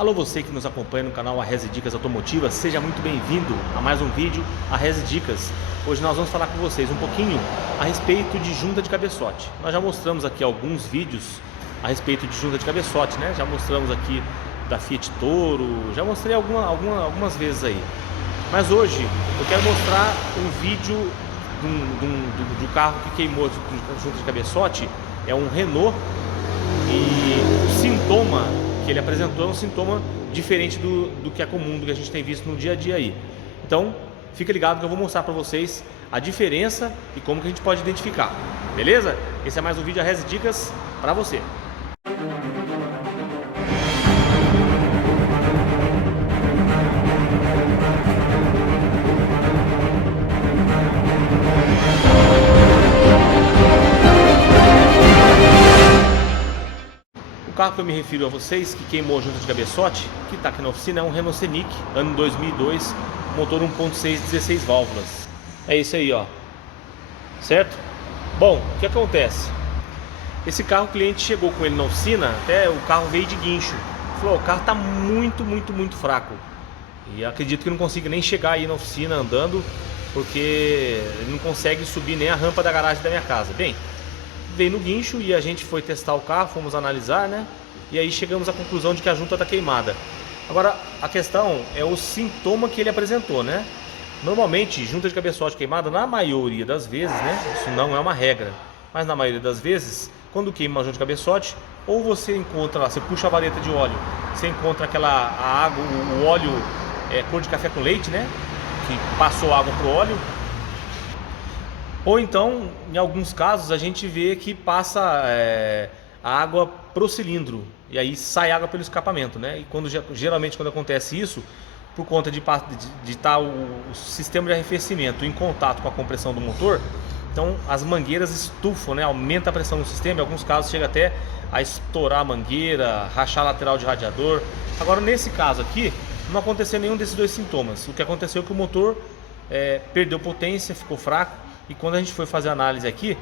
Alô, você que nos acompanha no canal Arrese Dicas Automotivas, seja muito bem-vindo a mais um vídeo Arrese Dicas. Hoje nós vamos falar com vocês um pouquinho a respeito de junta de cabeçote. Nós já mostramos aqui alguns vídeos a respeito de junta de cabeçote, né? Já mostramos aqui da Fiat Toro, já mostrei algumas vezes aí. Mas hoje eu quero mostrar um vídeo do carro que queimou a junta de cabeçote. É um Renault e o sintoma que ele apresentou é um sintoma diferente do que é comum, do que a gente tem visto no dia a dia aí. Então, fica ligado que eu vou mostrar para vocês a diferença e como que a gente pode identificar, beleza? Esse é mais um vídeo Arrese Dicas para você. O carro que eu me refiro a vocês, que queimou a junta de cabeçote, que está aqui na oficina, é um Renault Scenic, ano 2002, motor 1.6, 16 válvulas. É isso aí, ó. Certo? Bom, o que acontece? Esse carro, o cliente chegou com ele na oficina, até o carro veio de guincho. Falou, o carro está muito fraco. E acredito que não consiga nem chegar aí na oficina andando, porque ele não consegue subir nem a rampa da garagem da minha casa. Bem, veio no guincho e a gente foi testar o carro, fomos analisar, né? E aí chegamos à conclusão de que a junta está queimada. Agora, a questão é o sintoma que ele apresentou, né? Normalmente, junta de cabeçote queimada, na maioria das vezes, né? Isso não é uma regra, mas na maioria das vezes, quando queima uma junta de cabeçote, ou você encontra lá, você puxa a vareta de óleo, você encontra a água, o óleo cor de café com leite, né? Que passou água pro óleo. Ou então, em alguns casos, a gente vê que passa a água pro cilindro e aí sai água pelo escapamento, né? E geralmente quando acontece isso, por conta de estar o sistema de arrefecimento em contato com a compressão do motor, então as mangueiras estufam, né? Aumenta a pressão no sistema, em alguns casos chega até a estourar a mangueira, rachar a lateral de radiador. Agora nesse caso aqui, não aconteceu nenhum desses dois sintomas. O que aconteceu é que o motor perdeu potência, ficou fraco. E quando a gente foi fazer a análise aqui,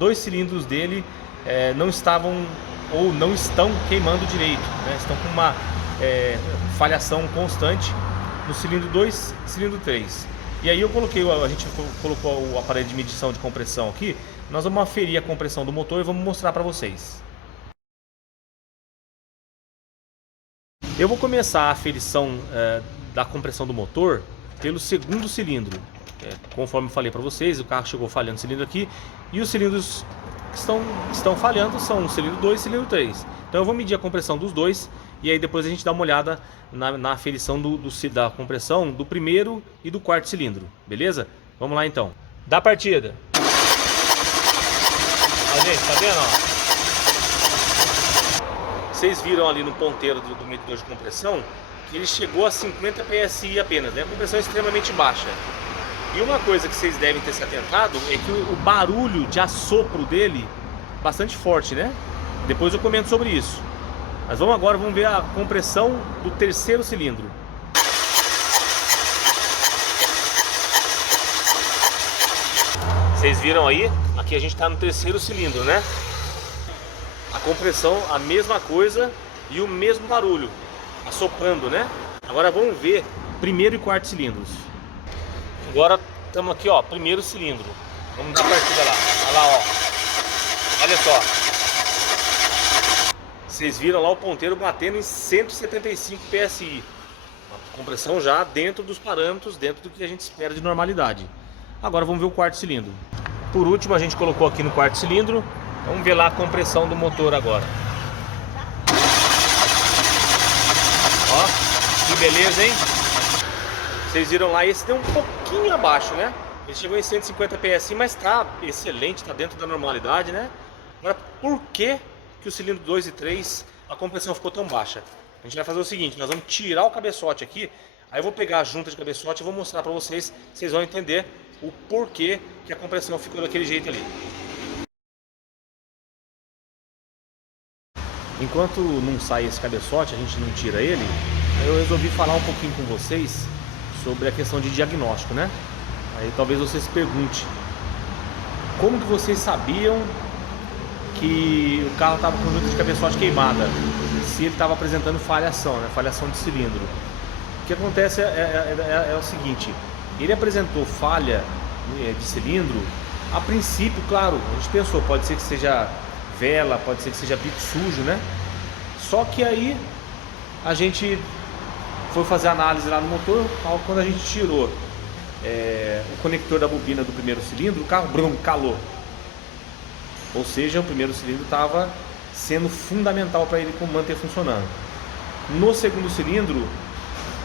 dois cilindros dele não estavam ou não estão queimando direito, né? Estão com uma falhação constante no cilindro 2 e cilindro 3. E aí a gente colocou o aparelho de medição de compressão aqui. Nós vamos aferir a compressão do motor e vamos mostrar para vocês. Eu vou começar a aferição da compressão do motor pelo segundo cilindro. Conforme eu falei para vocês, o carro chegou falhando o cilindro aqui, e os cilindros que estão falhando são o cilindro 2 e o cilindro 3. Então eu vou medir a compressão dos dois e aí depois a gente dá uma olhada na aferição da compressão do primeiro e do quarto cilindro, beleza? Vamos lá então. Da partida. Ó, gente, tá vendo? Ó? Vocês viram ali no ponteiro do medidor de compressão que ele chegou a 50 PSI apenas, né? A compressão é extremamente baixa. E uma coisa que vocês devem ter se atentado é que o barulho de assopro dele é bastante forte, né? Depois eu comento sobre isso. Mas vamos ver a compressão do terceiro cilindro. Vocês viram aí? Aqui a gente está no terceiro cilindro, né? A compressão, a mesma coisa e o mesmo barulho, assoprando, né? Agora vamos ver primeiro e quarto cilindros. Agora estamos aqui, ó, primeiro cilindro. Vamos dar partida lá. Olha lá, ó. Olha só. Vocês viram lá o ponteiro batendo em 175 PSI. Uma compressão já dentro dos parâmetros, dentro do que a gente espera de normalidade. Agora vamos ver o quarto cilindro. Por último, a gente colocou aqui no quarto cilindro. Vamos ver lá a compressão do motor agora. Ó, que beleza, hein? Vocês viram lá, esse deu um pouquinho abaixo, né? Ele chegou em 150 PSI, mas tá excelente, tá dentro da normalidade, né? Agora, por que o cilindro 2 e 3, a compressão ficou tão baixa? A gente vai fazer o seguinte, nós vamos tirar o cabeçote aqui, aí eu vou pegar a junta de cabeçote e vou mostrar pra vocês, vocês vão entender o porquê que a compressão ficou daquele jeito ali. Enquanto não sai esse cabeçote, a gente não tira ele, eu resolvi falar um pouquinho com vocês sobre a questão de diagnóstico, né? Aí talvez você se pergunte, como que vocês sabiam que o carro estava com junta de cabeçote queimada? se ele estava apresentando falhação, né? Falhação de cilindro. O que acontece é o seguinte, ele apresentou falha de cilindro, a princípio, claro, a gente pensou, pode ser que seja vela, pode ser que seja bico sujo, né? Só que aí a gente foi fazer análise lá no motor, quando a gente tirou o conector da bobina do primeiro cilindro, o carro calou. Ou seja, o primeiro cilindro estava sendo fundamental para ele manter funcionando. No segundo cilindro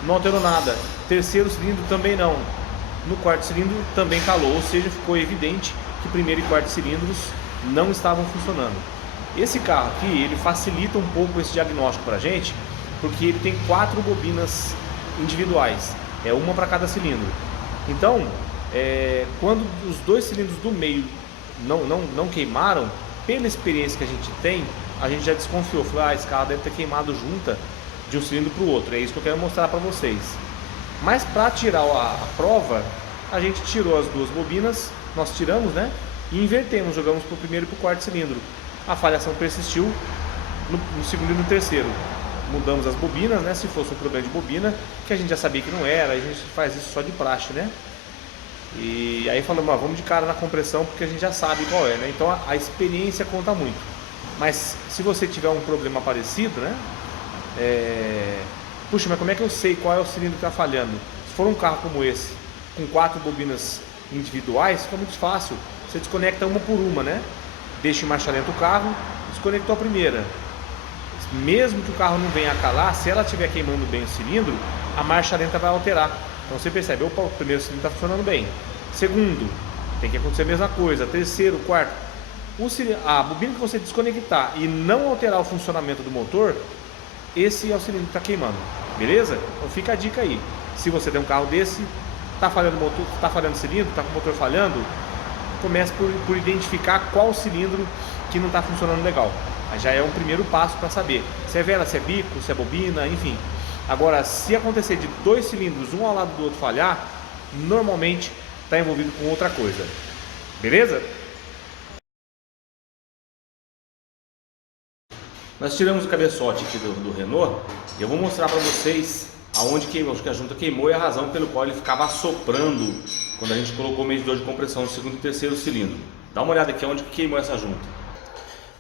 não alterou nada, terceiro cilindro também não, no quarto cilindro também calou, ou seja, ficou evidente que primeiro e quarto cilindros não estavam funcionando. Esse carro aqui, ele facilita um pouco esse diagnóstico para a gente, porque ele tem 4 bobinas individuais, uma para cada cilindro. Então, quando os 2 cilindros do meio não queimaram, pela experiência que a gente tem, a gente já desconfiou, falou, esse carro deve ter queimado junta de um cilindro para o outro. É isso que eu quero mostrar para vocês. Mas para tirar a prova, a gente tirou as 2 bobinas, nós tiramos, né? E invertemos, jogamos para o primeiro e para o quarto cilindro. A falhação persistiu no segundo e no terceiro. Mudamos as bobinas, né? Se fosse um problema de bobina, que a gente já sabia que não era, a gente faz isso só de praxe, né? E aí falamos, vamos de cara na compressão, porque a gente já sabe qual é, né? Então a experiência conta muito. Mas se você tiver um problema parecido, né? Puxa, mas como é que eu sei qual é o cilindro que está falhando? Se for um carro como esse, com 4 bobinas individuais, fica muito fácil. Você desconecta uma por uma, né? Deixa em marcha lenta o carro, desconectou a primeira. Mesmo que o carro não venha a calar, se ela estiver queimando bem o cilindro, a marcha lenta vai alterar. Então você percebe, opa, o primeiro cilindro está funcionando bem. Segundo, tem que acontecer a mesma coisa. Terceiro, quarto. A bobina que você desconectar e não alterar o funcionamento do motor, esse é o cilindro que está queimando, beleza? Então fica a dica aí. Se você tem um carro desse, está falhando o motor, está falhando o cilindro, está com o motor falhando, comece por identificar qual cilindro que não está funcionando legal. Aí já é um primeiro passo para saber se é vela, se é bico, se é bobina, enfim. Agora, se acontecer de 2 cilindros, um ao lado do outro falhar, normalmente está envolvido com outra coisa, beleza? Nós tiramos o cabeçote aqui do Renault e eu vou mostrar para vocês aonde queimou, acho que a junta queimou e a razão pelo qual ele ficava assoprando quando a gente colocou o medidor de compressão no segundo e terceiro cilindro. Dá uma olhada aqui onde que queimou essa junta.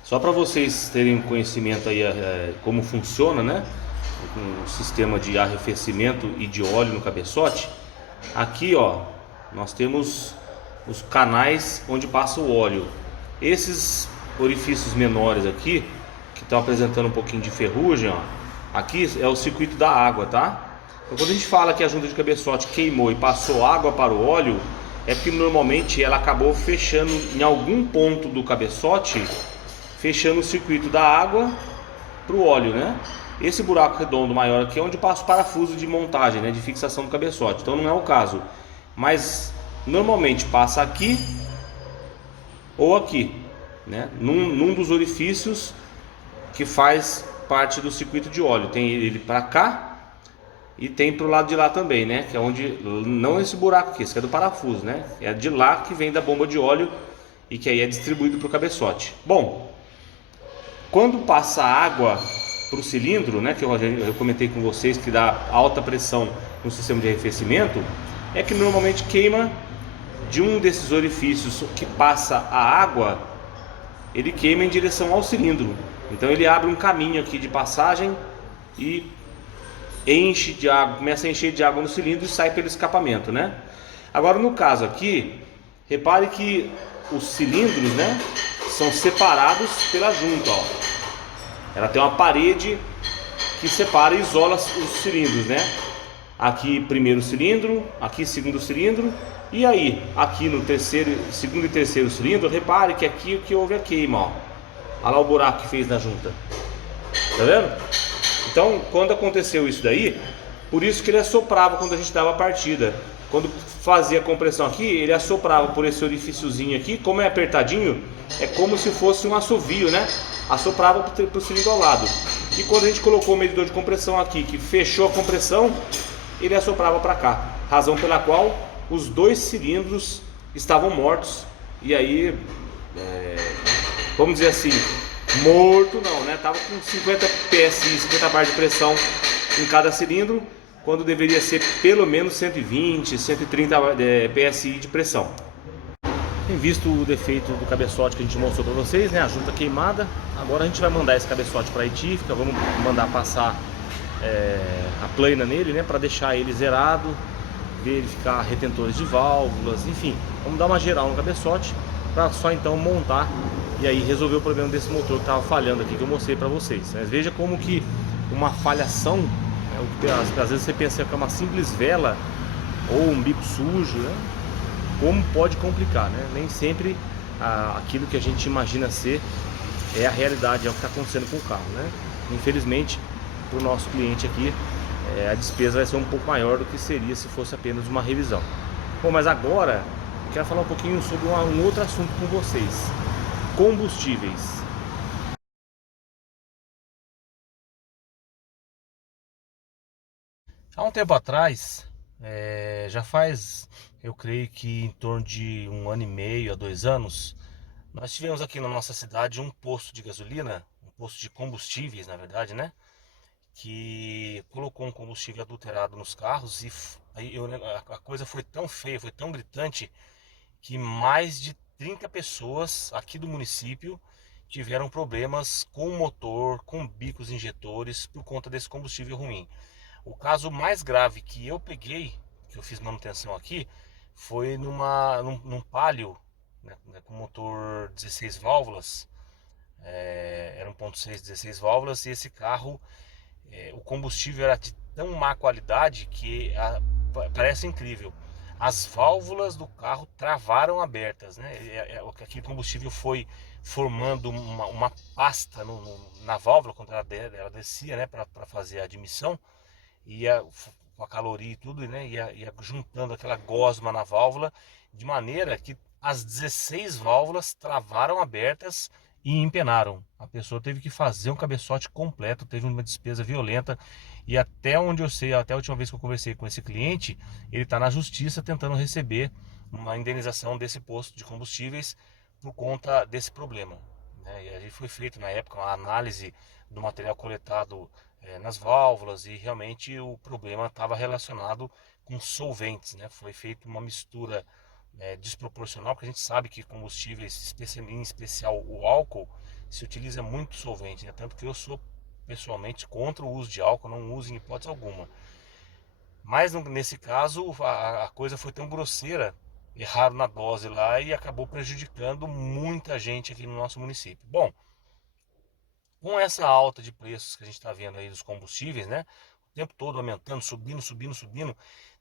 Só para vocês terem conhecimento aí como funciona, né? O sistema de arrefecimento e de óleo no cabeçote. Aqui, ó, nós temos os canais onde passa o óleo. Esses orifícios menores aqui, que estão apresentando um pouquinho de ferrugem, ó, aqui é o circuito da água, tá? Então, quando a gente fala que a junta de cabeçote queimou e passou água para o óleo, é porque normalmente ela acabou fechando em algum ponto do cabeçote, fechando o circuito da água para o óleo, né? Esse buraco redondo maior aqui é onde passa o parafuso de montagem, né, de fixação do cabeçote. Então não é o caso, mas normalmente passa aqui ou aqui, né? Num dos orifícios que faz parte do circuito de óleo. Tem ele para cá e tem para o lado de lá também, né? Que é onde, não esse buraco aqui, esse aqui é do parafuso, né? É de lá que vem da bomba de óleo e que aí é distribuído para o cabeçote. Bom, quando passa água para o cilindro, né? Que eu comentei com vocês que dá alta pressão no sistema de arrefecimento, é que normalmente queima de um desses orifícios que passa a água, ele queima em direção ao cilindro. Então ele abre um caminho aqui de passagem e enche de água, começa a encher de água no cilindro e sai pelo escapamento, né? Agora no caso aqui, repare que os cilindros, né, são separados pela junta, ó. Ela tem uma parede que separa e isola os cilindros, né? Aqui primeiro cilindro, aqui segundo cilindro, e aí aqui no segundo e terceiro cilindro, repare que aqui o que houve a queima, ó. Olha lá o buraco que fez na junta, tá vendo? Então, quando aconteceu isso daí, por isso que ele assoprava quando a gente dava a partida. Quando fazia a compressão aqui, ele assoprava por esse orifíciozinho aqui. Como é apertadinho, é como se fosse um assovio, né? Assoprava para o cilindro ao lado. E quando a gente colocou o medidor de compressão aqui, que fechou a compressão, ele assoprava para cá. Razão pela qual os 2 cilindros estavam mortos. E aí, vamos dizer assim, Morto não, né? Tava com 50 PSI, 50 bar de pressão em cada cilindro, quando deveria ser pelo menos 120, 130 PSI de pressão. Tem visto o defeito do cabeçote que a gente mostrou para vocês, né? A junta queimada. Agora a gente vai mandar esse cabeçote para a retífica, vamos mandar passar a plana nele, né? Para deixar ele zerado, verificar retentores de válvulas, enfim, vamos dar uma geral no cabeçote para só então montar e aí resolver o problema desse motor que estava falhando aqui, que eu mostrei para vocês. Mas veja como que uma falhação, né, às vezes você pensa que é uma simples vela ou um bico sujo, né, como pode complicar, né? Nem sempre aquilo que a gente imagina ser é a realidade, é o que está acontecendo com o carro, né? Infelizmente, para o nosso cliente aqui, a despesa vai ser um pouco maior do que seria se fosse apenas uma revisão. Bom, mas agora eu quero falar um pouquinho sobre um outro assunto com vocês: combustíveis. Há um tempo atrás, já faz, eu creio que em torno de 1 ano e meio a 2 anos, nós tivemos aqui na nossa cidade um posto de gasolina, um posto de combustíveis, na verdade, né? Que colocou um combustível adulterado nos carros e aí a coisa foi tão feia, foi tão gritante, que mais de 30 pessoas aqui do município tiveram problemas com o motor, com bicos injetores por conta desse combustível ruim. O caso mais grave que eu peguei, que eu fiz manutenção aqui, foi num Palio, né, com motor 16 válvulas, era 1.6 16 válvulas, e esse carro, o combustível era de tão má qualidade que parece incrível. As válvulas do carro travaram abertas, né? Aquele combustível foi formando uma pasta na válvula quando ela descia, né, para fazer a admissão, ia com a caloria e tudo, né, ia juntando aquela gosma na válvula, de maneira que as 16 válvulas travaram abertas e empenaram. A pessoa teve que fazer um cabeçote completo, teve uma despesa violenta, e até onde eu sei, até a última vez que eu conversei com esse cliente, ele está na justiça tentando receber uma indenização desse posto de combustíveis por conta desse problema, né? E aí foi feito na época uma análise do material coletado nas válvulas, e realmente o problema estava relacionado com solventes, né? Foi feita uma mistura desproporcional, porque a gente sabe que combustíveis, em especial o álcool, se utiliza muito solvente, né? Tanto que eu sou pessoalmente contra o uso de álcool, não uso em hipótese alguma. Mas nesse caso a coisa foi tão grosseira, erraram na dose lá e acabou prejudicando muita gente aqui no nosso município. Bom, com essa alta de preços que a gente está vendo aí dos combustíveis, né? O tempo todo aumentando, subindo, subindo, subindo,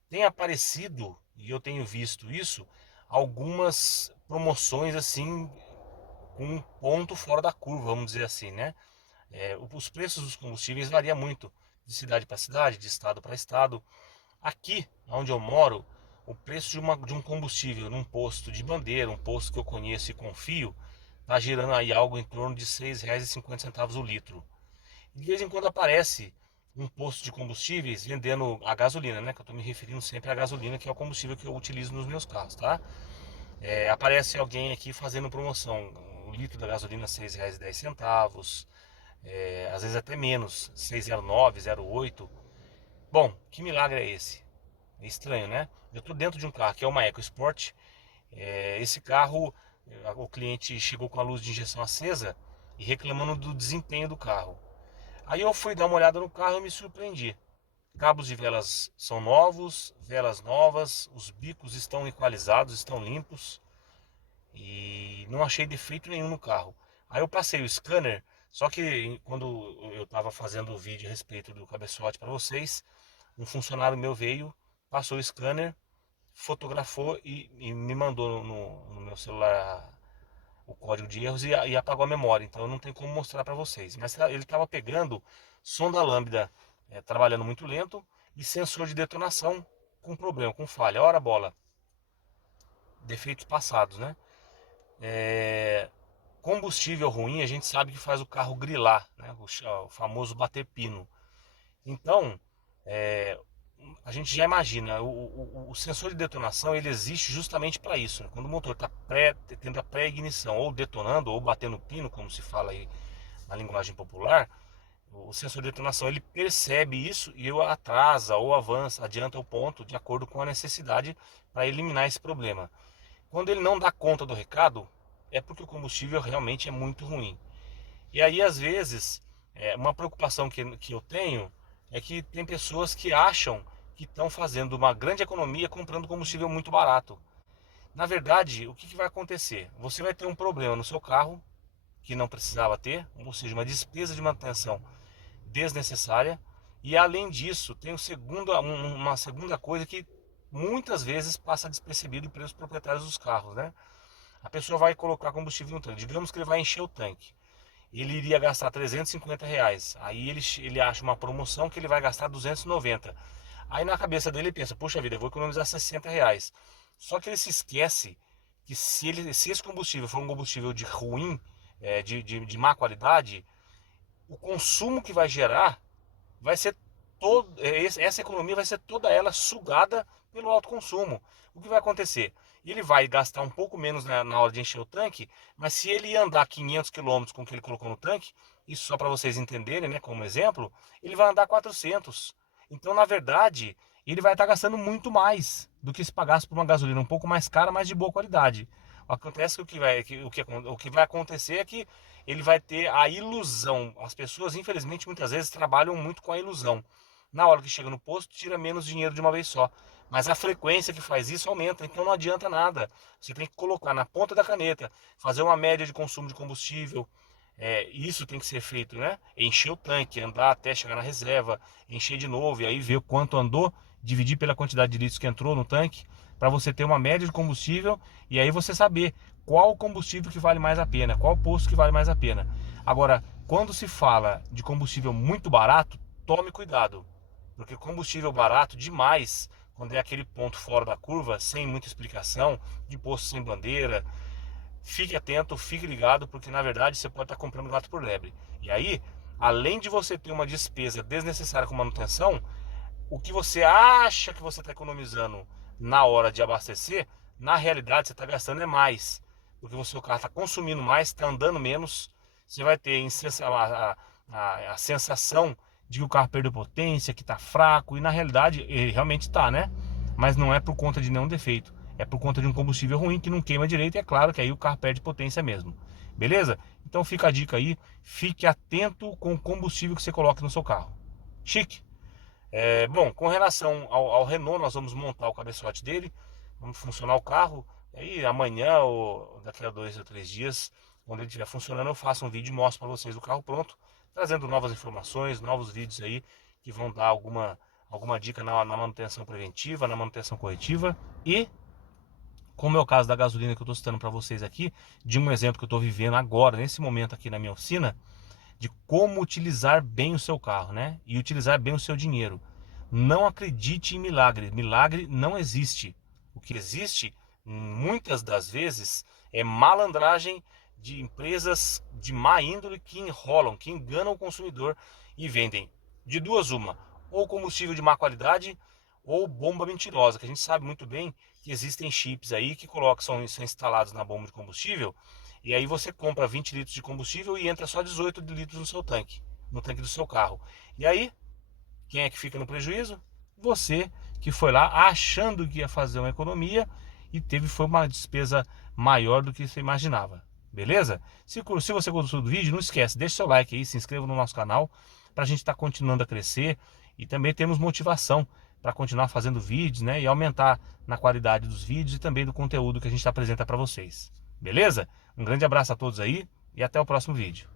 tem aparecido, e eu tenho visto isso, algumas promoções assim, com um ponto fora da curva, vamos dizer assim, né? Os preços dos combustíveis variam muito de cidade para cidade, de estado para estado. Aqui, onde eu moro, o preço de um combustível num posto de bandeira, um posto que eu conheço e confio, está girando aí algo em torno de R$ 6,50 o litro. De vez em quando aparece um posto de combustíveis vendendo a gasolina, né? Que eu estou me referindo sempre à gasolina, que é o combustível que eu utilizo nos meus carros, tá? Aparece alguém aqui fazendo promoção. O litro da gasolina R$ 6,10, às vezes até menos, 6,09, 0,8. Bom, que milagre é esse? É estranho, né? Eu estou dentro de um carro que é uma EcoSport. Esse carro, o cliente chegou com a luz de injeção acesa e reclamando do desempenho do carro. Aí eu fui dar uma olhada no carro e me surpreendi. Cabos de velas são novos, velas novas, os bicos estão equalizados, estão limpos e não achei defeito nenhum no carro. Aí eu passei o scanner, só que quando eu estava fazendo o vídeo a respeito do cabeçote para vocês, um funcionário meu veio, passou o scanner, fotografou e me mandou no meu celular o código de erros e apagou a memória. Então eu não tenho como mostrar para vocês. Mas ele estava pegando sonda lambda trabalhando muito lento e sensor de detonação com problema, com falha. Ora bola, defeitos passados, né? Combustível ruim, a gente sabe que faz o carro grilar, né? O famoso bater pino. Então, a gente já imagina, o sensor de detonação ele existe justamente para isso, né? Quando o motor está tendo a pré-ignição, ou detonando, ou batendo pino, como se fala aí na linguagem popular, o sensor de detonação ele percebe isso e ele atrasa ou avança, adianta o ponto de acordo com a necessidade para eliminar esse problema. Quando ele não dá conta do recado, é porque o combustível realmente é muito ruim. E aí, às vezes, uma preocupação que eu tenho é que tem pessoas que acham que estão fazendo uma grande economia comprando combustível muito barato. Na verdade, o que vai acontecer? Você vai ter um problema no seu carro que não precisava ter, ou seja, uma despesa de manutenção desnecessária. E além disso, tem uma segunda coisa que muitas vezes passa despercebido pelos proprietários dos carros, né? A pessoa vai colocar combustível no tanque. Digamos que ele vai encher o tanque. Ele iria gastar R$ 350. Aí ele acha uma promoção que ele vai gastar 290. Aí na cabeça dele ele pensa, puxa vida, eu vou economizar R$ 60. Só que ele se esquece que se esse combustível for um combustível de ruim, de má qualidade, o consumo que vai gerar vai ser essa economia vai ser toda ela sugada pelo alto consumo. O que vai acontecer? Ele vai gastar um pouco menos na hora de encher o tanque, mas se ele andar 500 km com o que ele colocou no tanque, isso só para vocês entenderem, né, como exemplo, ele vai andar 400. Então, na verdade, ele vai estar gastando muito mais do que se pagasse por uma gasolina um pouco mais cara, mas de boa qualidade. Acontece que o que vai acontecer é que ele vai ter a ilusão. As pessoas, infelizmente, muitas vezes trabalham muito com a ilusão. Na hora que chega no posto, tira menos dinheiro de uma vez só. Mas a frequência que faz isso aumenta, então não adianta nada. Você tem que colocar na ponta da caneta, fazer uma média de consumo de combustível. Isso tem que ser feito, né? Encher o tanque, andar até chegar na reserva, encher de novo e aí ver quanto andou, dividir pela quantidade de litros que entrou no tanque, para você ter uma média de combustível e aí você saber qual combustível que vale mais a pena, qual posto que vale mais a pena. Agora, quando se fala de combustível muito barato, tome cuidado, porque combustível barato demais, quando é aquele ponto fora da curva, sem muita explicação, de posto sem bandeira, fique atento, fique ligado, porque na verdade você pode estar comprando gato por lebre. E aí, além de você ter uma despesa desnecessária com manutenção, o que você acha que você está economizando na hora de abastecer, na realidade você está gastando mais, porque o seu carro está consumindo mais, está andando menos, você vai ter a sensação de que o carro perdeu potência, que está fraco, e na realidade ele realmente está, né? Mas não é por conta de nenhum defeito, é por conta de um combustível ruim que não queima direito, e é claro que aí o carro perde potência mesmo, beleza? Então fica a dica aí, fique atento com o combustível que você coloca no seu carro. Chique? Bom, com relação ao Renault, nós vamos montar o cabeçote dele, vamos funcionar o carro, aí amanhã ou daqui a 2 ou 3 dias, quando ele estiver funcionando, eu faço um vídeo e mostro para vocês o carro pronto, trazendo novas informações, novos vídeos aí, que vão dar alguma dica na manutenção preventiva, na manutenção corretiva, e como é o caso da gasolina que eu estou citando para vocês aqui, de um exemplo que eu estou vivendo agora, nesse momento aqui na minha oficina, de como utilizar bem o seu carro, né? E utilizar bem o seu dinheiro. Não acredite em milagre. Milagre não existe. O que existe, muitas das vezes, é malandragem de empresas de má índole que enrolam, que enganam o consumidor e vendem de duas uma, ou combustível de má qualidade ou bomba mentirosa, que a gente sabe muito bem que existem chips aí que são instalados na bomba de combustível. E aí você compra 20 litros de combustível e entra só 18 litros no seu tanque, no tanque do seu carro. E aí, quem é que fica no prejuízo? Você que foi lá achando que ia fazer uma economia e foi uma despesa maior do que você imaginava. Beleza? Se você gostou do vídeo, não esquece, deixa seu like aí, se inscreva no nosso canal para a gente estar continuando a crescer e também temos motivação para continuar fazendo vídeos, né, e aumentar na qualidade dos vídeos e também do conteúdo que a gente apresenta para vocês. Beleza? Um grande abraço a todos aí e até o próximo vídeo.